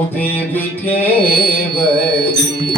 उभी विठेवरी सुंदर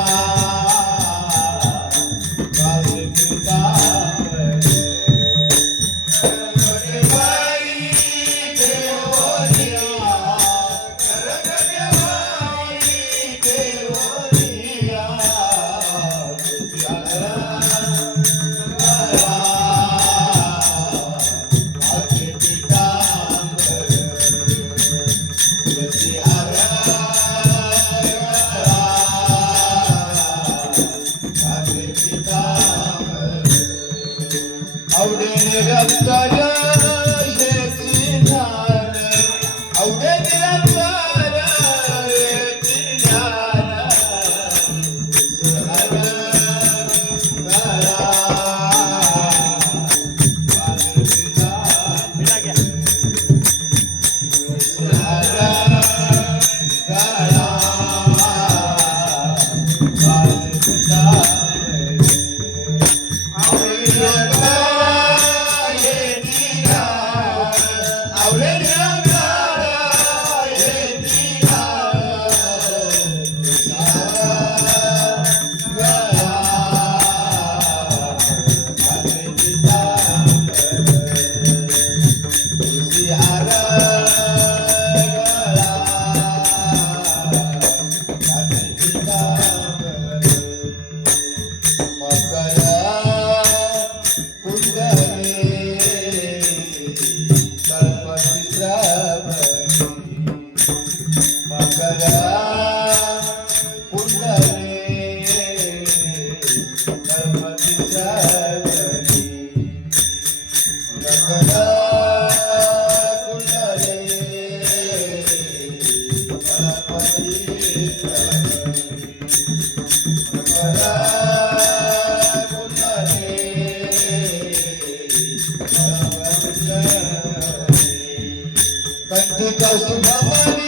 Vai. Então, se